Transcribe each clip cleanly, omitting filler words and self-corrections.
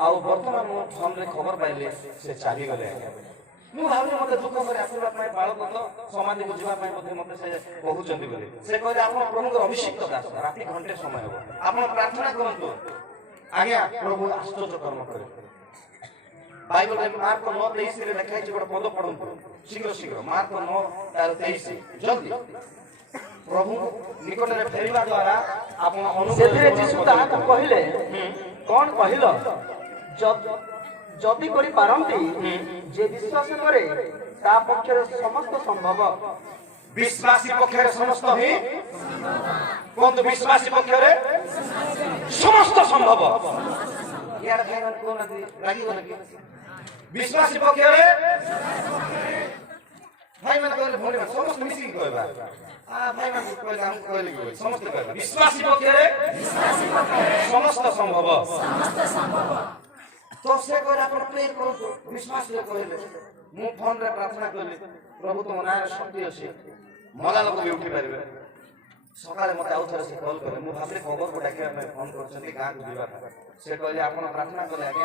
आउ वर्तमान मो फोन रे खबर पाइले से चाली गले मु भाबले मते दुख करे आसीबा पय बाळक तो समाधि बुझिबा पय मते से कहउचंदी बोले से कहले आपण प्रभु अभिषेक दास राति घंटे समय हो आपण प्रार्थना करंतु आज्ञा प्रभु आश्चर्य कर्म करे बाइबल रे मार्क 9:23 रे लिखा है गोटे पद पढंतु शीघ्र शीघ्र मार्क 9:23 जल्दी प्रभु निकट रे फेरिबा द्वारा आपण अनुभव सेथिरे यीशु ताहाको कहिले कोन कहिलो जदि करि पारंती जे विश्वास करे ता पक्षरे समस्त संभव विश्वासी पक्षरे समस्त ही कोन तो विश्वासी पक्षरे समस्त संभव यार भाई मन कोन लागि गले कि विश्वासी पक्षरे भाई मन कहले भोले समस्त मिसी कहबा आ भाई मन कहले हम कहले कि समस्त कहबा विश्वासी पक्षरे समस्त संभव तो से कहले आपण प्रेयर करू विश्वास ले कहले मु फोन रे प्रार्थना करले प्रभु तुम नाम शक्ति अछि मला लोक भी उठी पारिबे सकाळे मते आउथरे से कॉल करे मु भाबले खबर को डाके मैं फोन करछन्ती गां को दिबा से कहले आपण प्रार्थना करले आगे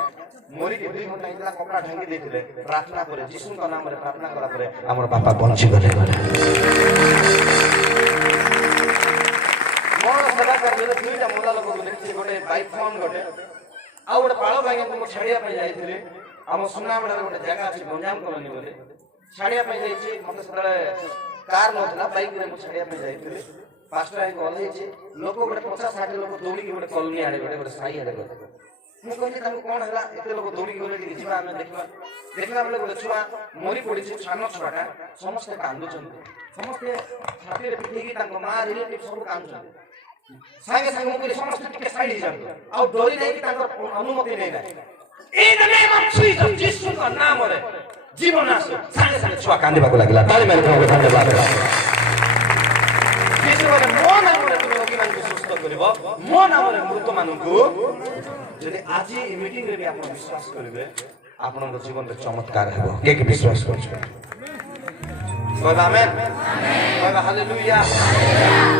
मोरी के 2 घंटा इतला कपड़ा ढंगी देथिले प्रार्थना करे यीशु का नाम रे प्रार्थना करा करे हमर बापा बंची गले मोर सदा करले दुईटा मोला लोक देखि गोटे बाइक फोन गोटे आ गोटे पाळो भाई को छाड़िया पे जाइथिले हम सुनाबेडा गोटे जगह अछि गंजाम कॉलोनी बोले छाड़िया पे जाइछि मते सदा कार नथला बाइक रे मु छाड़िया पे जाइथिले पास्टर आई कॉलेज अछि लोक गोटे 50-60 लोक दौड़ी के गोटे कॉलोनी आड़े गोटे साई आड़े गले मु कहली तम कोन हला एते लोक दौड़ी गले कि जिबा हमें देखला बेले गोटे छुआ मोरी पड़ी छै छानो छुआटा समस्त कांदु छन समस्त छाती रे पिठी की ताको मां रिलेटिव सब कांदु छन संगे संगे मु कहली समस्त टिके साइड ही जान आ डोरी नै कि ताको अनुमति नै नै in the name of Jesus Yeshu का नाम रे जीवन आस संगे संगे छुआ कांदिबा को लागला ताली मारि को धन्यवाद यीशु रे मो नाम रे तुम लोकी मान सुस्त करबो मो नाम रे मृत मानकु जदि आज ई मीटिंग रे भी आपण विश्वास करबे आपन जीवन रे चमत्कार हेबो के विश्वास करछ कहबा आमेन कहबा हालेलुया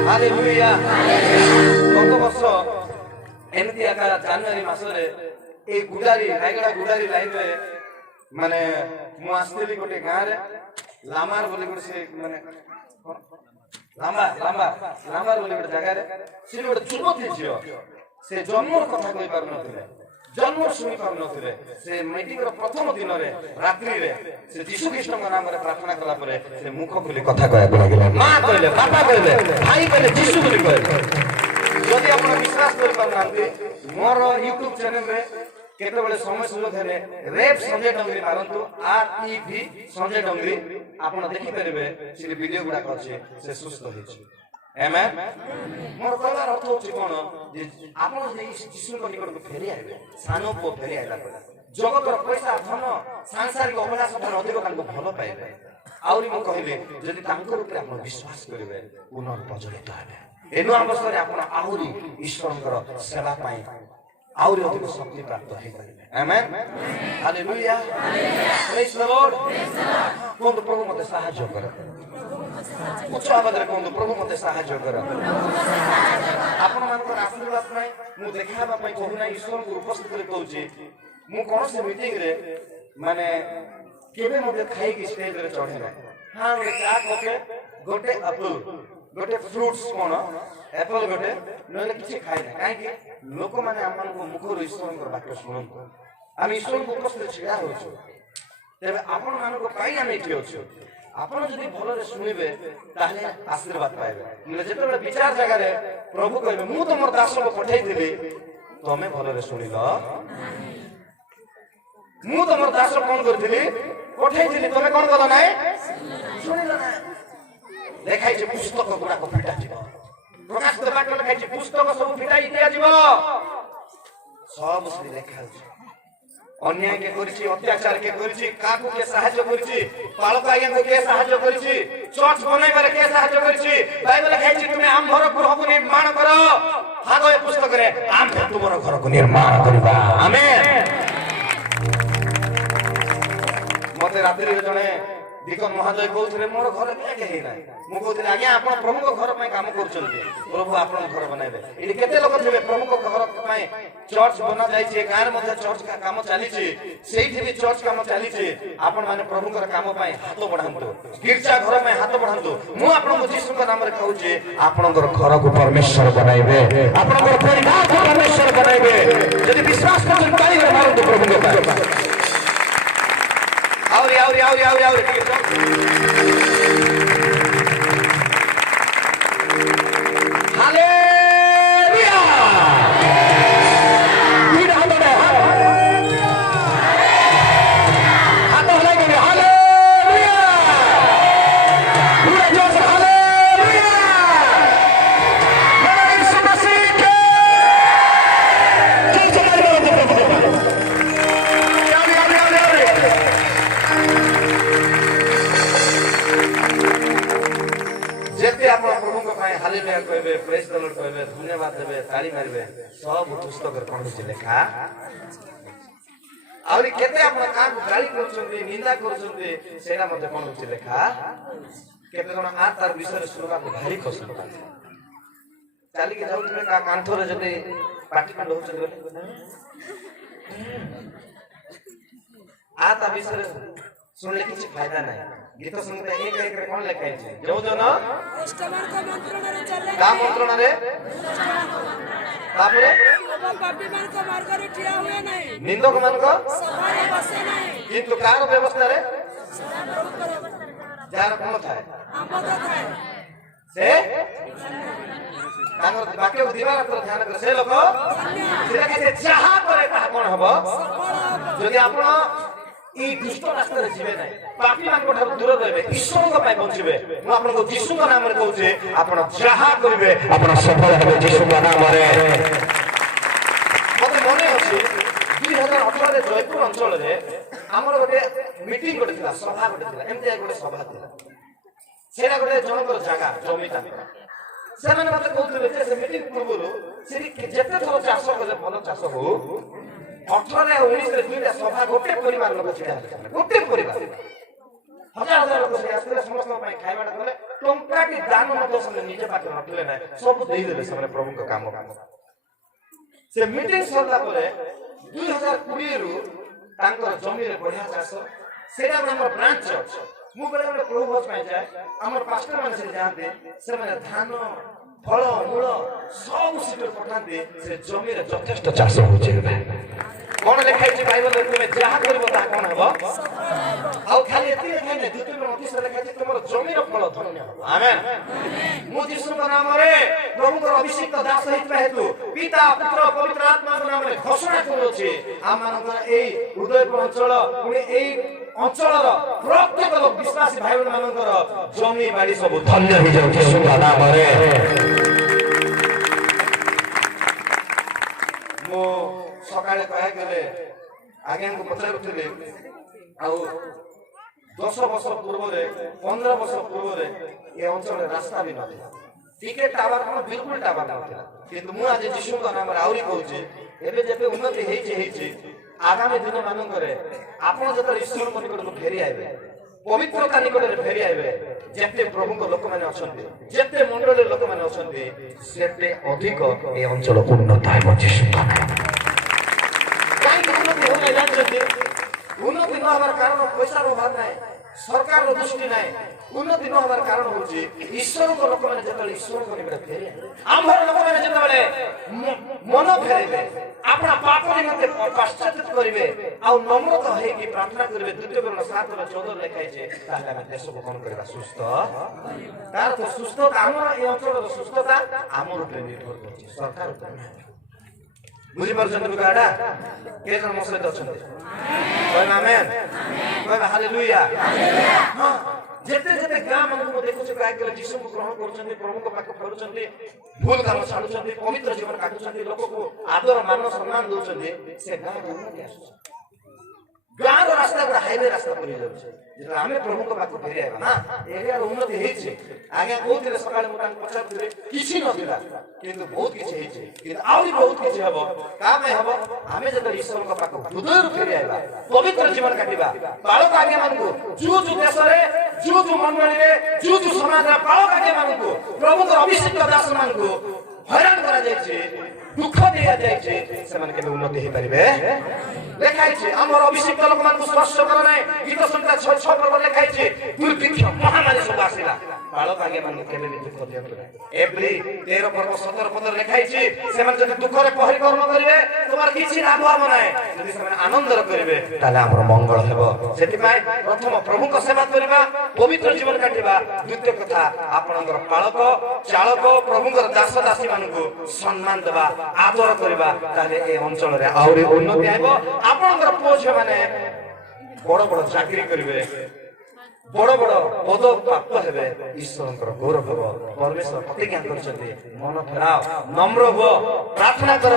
हालेलुया गत वर्ष एमती आकार जनवरी मासरे ए गुडारी रायगड़ा गुडारी लाइन रे माने मु आस्तेली गोटे गां रे लामार बोली गोटे से माने लामार बोली गोटे जगह रे से गोटे चुपती छियो से जन्म कथा कहि पार नथिले जन्म सुनि पार नथिले से मीटिंग रो प्रथम दिन रे रात्रि रे से यीशु कृष्ण का नाम रे प्रार्थना कला परे से मुख खुली कथा कहबा लागला मां कहले बाबा कहले भाई कहले यीशु बोली कहले यदि आपण विश्वास कर पारनांती मोर YouTube चैनल रे केते बेले समय सुयोग हेले रेप संजय डंगरी मारंतु REP संजय डंगरी आपण देखि परबे से वीडियो गुडा करछे से सुस्त होइछ आमेन मोर कहलार अर्थ होछि कोन जे आपण जे यीशु को निकट को फेरी आइबे सानो को फेरी आइला जगत रो पैसा धन सांसारिक अभिलाष पर अधिक तांको भलो पाइबे आउरी म कहिबे जदि तांको ऊपर आपण विश्वास करबे पुनर्प्रज्वलित हेबे एनु अवसर आपण आउरी ईश्वरकर सेवा पाई आउरी अधिक शक्ति प्राप्त हे करिबे amen hallelujah praise the Lord कोन प्रभु मते सहाय्य करे उच्च आवाज रे कोन प्रभु मते सहाय्य करे आपण मानकर आशीर्वाद पाई मु देखाबा पाई कहू ना ईश्वर को उपस्थित रे कहूची मु कोन से मीटिंग रे माने केबे मते खाई की स्टेज रे चढ़े ना हां चा कोके गोटे एप्पल गोटे फ्रूट्स कोन एप्पल गोटे नले किछि खाइ ना काहे कि लोक माने हमन को मुखर ईश्वर को बात सुनन हम ईश्वर को उपस्थित छिया होछु तेबे आपण मान को काई हम एठी होछु आपण जदि भलो रे सुनिबे ताले आशीर्वाद पाइबे नले जेते बे विचार जगह रे प्रभु कहबे मु तमर दास को पठाई दिली तमे भलो रे सुनिलो मु तमर दास कोन करथिली पठाई दिली तमे कोन कलो नाय सुनिलो ना लेखाइ जे पुस्तक गुडा को फिटा जिवो प्रकाश देबाक लेखाइ जे पुस्तक सब फिटाई दिया जिवो सब श्री लेखा अछि अन्याय के करिछि अत्याचार के करिछि काकू के सहायता करिछि पालक आज्ञा को के सहायता करिछि चर्च बनाइबारे के सहायता करिछि बाइबल लेखाइ तुमे आम घर गृह को निर्माण करो हागो ए पुस्तक रे आम तुमर घर को निर्माण करबा आमेन मते रात्रि रे जने दीकन महोदय कहते मोर घर में कहीं ना मु कहते आज्ञा आप प्रभु घर में काम कर प्रभु आप घर बनइबे ये केते लोक थे प्रभु घर में चर्च बना जाइए गाँव में चर्च का काम चली भी चर्च काम चली आपण माने प्रभु काम हाथ बढ़ातु गिरजा घर में हाथ बढ़ातु मु आपन जीशु नाम कहूँ आपण घर को परमेश्वर बनइबे आपण परिवार को परमेश्वर बनइबे यदि विश्वास कर मारतु प्रभु और हालेलुया हाथ हलाई के हालेलुया पूरा जोर से हालेलुया मेरा यीशु मसीह के जेते आप प्रभु को पाए हालेलुया कहबे प्रेज द लॉर्ड कहबे धन्यवाद देबे ताली मारबे सब पुस्तक रे कोन लिखा और केते आपण का गाली करछन्ती निंदा करछन्ती सेना मध्ये कोन लिखा केते जण आ तार विषय सुनबा भारी खुशी चाली के जाउथले का कांठो रे जते पाटी कांड होछन आ ता विषय सुनले किछ फायदा नहीं गीत सुनते एक एक रे कोन लिखा है जो जो ना कस्टमर को मंत्रण रे चले का मंत्रण रे तापरे पापी मान को मार कर ठिया हुए नहीं निंदक मान को सभारे बसे नहीं किंतु कार व्यवस्था रे जार कोन थाए आमद थाए से तांगर बाके दिवार पर ध्यान कर से लोक सेरा के चाहा करे ता कोन हबो जदि आपण ई दुष्ट रास्ता रे जीवे नै पापी मान को दूर रहबे ईश्वर को पाए पहुंचबे मु आपन को यीशु का नाम रे कहू जे आपण चाहा करबे आपण सफल हेबे यीशु का नाम रे मते मने अछि 2018 रे जयपुर अंचल रे हमर गोटे मीटिंग गोटे थिला सभा गोटे थिला एमते गोटे सभा थिला सेरा गोटे जनकर जागा जमीता से माने मते कहउथले जे से मीटिंग पूर्वरु सेरी जेते थोर चाष कले भलो चाष हो 18 19 रे दुईटा सभा गोटे परिवार लोक छिडा गोटे परिवार हजार हजार लोक से आस्ते समस्त पाए खाइबाटा गले टंकाटी दान मत से निजे पाके रखले ना सब देई देले समय प्रभु का काम से मीटिंग सरला परे 2020 रु तांकर जमी रे बढ़िया चाष सेरा हमर ब्रांच चर्च मु बले बले प्रभु भोज पाए जाए हमर पास्टर माने से जाते से माने धान फल मूल सब सिटर पठाते से जमी रे यथेष्ट चाष होचे कोन लिखाइ छै बाइबल रे तुमे जहा करबो ता कोन हबो आ खाली एति लिखाइ नै द्वितीय नोटिस रे लिखाइ छै तमर जमी रे फल धन्य हबो आमेन मु यीशु का नाम रे प्रभु को अभिषेक दास हित हेतु पिता पुत्र पवित्र आत्मा के नाम रे घोषणा करू छी आ मानकर एई हृदय अंचल पुनी एई अंचलर प्रत्येक लोक विश्वासी भाई बहन मानकर जमी बाड़ी सब धन्य हो जाउ यीशु का नाम रे मो सकाळे कहे गेले आगे को पचारुथिले आउ 10 वर्ष पूर्व रे 15 वर्ष पूर्व रे ए अंचल रास्ता भी नथिला टिकेट टावर को बिल्कुल टावर नथिला किंतु मु आज यीशु का नाम आउरी कहूची एबे जेबे उन्नति हेछि आगामी दिन मानन करे आपण जत ईश्वर निकट को फेरी आइबे पवित्रता निकट रे फेरी आइबे जेते प्रभु को लोक माने अछंती जेते मंडल लोक माने अछंती सेते अधिक ए अंचल उन्नत है यीशु का नाम उन्नति न हबार कारण पैसा रो अभाव नै सरकार रो दृष्टि नै उन्नति न हबार कारण होची ईश्वर को लोक माने जतले ईश्वर को निकट फेरी आम्भर लोक माने जतले मन फेरेबे अपना पाप निमंते पश्चाताप करिवे आ नम्रता है कि प्रार्थना करिवे द्वितीय करण 7 रे 14 लिखाइ छै ताले हम देश को कोन करबा सुस्त तार तो सुस्तता हमर ए अंचल रो सुस्तता हमर ऊपर निर्भर करछि सरकार ऊपर नै बुझि परछन बुगाडा के जन मसले दछन्ते कोइ आमेन कोइ हालेलुया हां जेते जेते गाम को देखु छै काय के यीशु को ग्रहण करछन्ते प्रभु को पाक करूछन्ते भूल काम छाडुछन्ते पवित्र जीवन काटुछन्ते लोक को आदर मान सम्मान दोछन्ते से गाम उन्नति आसु ଗାଁର ରାସ୍ତା ଗୋଟେ ହାଇୱେ ରାସ୍ତା ପରି ଯାଉଛି। ଯେତେବେଳେ ଆମେ ପ୍ରଭୁଙ୍କ ପାଖକୁ ଫେରି ଆଇବା ନା ଏରିଆର ଉନ୍ନତି ହେଇଛି। ଆଜ୍ଞା କହୁଥିଲେ ସକାଳେ ମୁଁ ତାଙ୍କୁ ପଚାରୁଥିଲି କିଛି ନଥିଲା କିନ୍ତୁ ବହୁତ କିଛି ହେଇଛି, କିନ୍ତୁ ଆହୁରି ବହୁତ କିଛି ହବ। କାହା ପାଇଁ ହବ? ଆମେ ଯେତେବେଳେ ଈଶ୍ୱରଙ୍କ ପାଖକୁ ହୃଦୟରୁ ଫେରି ଆଇବା, ପବିତ୍ର ଜୀବନ କାଟିବା, ବାଳକ ଆଜ୍ଞା ମାନଙ୍କୁ ଯୋଉ ଯୋଉ ଦେଶରେ ଯୋଉ ଯୋଉ ମଣ୍ଡଳୀରେ ଯୋଉ ଯୋଉ ସମାଜର ବାଳକ ଆଜ୍ଞା ମାନଙ୍କୁ ପ୍ରଭୁଙ୍କର ଅଭିଷିକ୍ତ ଦାସ ମାନଙ୍କୁ ହଇରାଣ କରାଯାଇଛି, ଦୁଃଖ ଦିଆଯାଇଛି, ସେମାନେ କେବେ ଉନ୍ନତି ହେଇପାରିବେ? ଲେଖା ହେଇଛି ଆମର ଅଭିଷିକ୍ତ ଲୋକମାନଙ୍କୁ ସ୍ପର୍ଶ କର ନାହିଁ। ଗୀତ ସଂହିତା 6 ପର୍ବ ଲେଖା ହେଇଛି ଦୁର୍ଭିକ୍ଷ ମହାମାରୀ ସବୁ ଆସିଲା, ବାଳକ ଆଜ୍ଞା ମାନଙ୍କୁ କେବେ ବି ଦୁଃଖ ଦିଅନ୍ତୁ ନାହିଁ। ଏପ୍ରି 13 ପର୍ବ 17 ପଦରେ ଲେଖା ହେଇଛି ସେମାନେ ଯଦି ଦୁଃଖରେ ପରିକର୍ମ କରିବେ তোমার କିଛି ଲାଭ ହବ ନାହିଁ, ଯଦି ସେମାନେ ଆନନ୍ଦରେ କରିବେ ତାହେଲେ ଆମର ମଙ୍ଗଳ ହେବ। ସେଥିପାଇଁ ପ୍ରଥମ ପ୍ରଭୁଙ୍କ ସେବା କରିବା, ପବିତ୍ର ଜୀବନ କାଟିବା, ଦ୍ୱିତୀୟ କଥା ଆପଣଙ୍କର ପାଳକ ଚାଳକ ପ୍ରଭୁଙ୍କର ଦାସ ଦାସୀ ମାନଙ୍କୁ ସମ୍ମାନ ଦେବା, ଆଦର କରିବା, ତାହେଲେ ଏ ଅଞ୍ଚଳରେ ଆହୁରି ଉନ୍ନତି ହେବ। ଆପଣଙ୍କର ପୁଅ ଝିଅ ମାନେ ବଡ ବଡ ଚାକିରି କରିବେ, ବଡ ବଡ ପଦ ପ୍ରାପ୍ତ ହେବେ, ଈଶ୍ୱରଙ୍କର ଗୌରବ ହେବ। ପରମେଶ୍ୱର ପ୍ରତିଜ୍ଞା କରିଛନ୍ତି ମନ ଫେରାଅ, ନମ୍ର ହୁଅ, ପ୍ରାର୍ଥନା କର।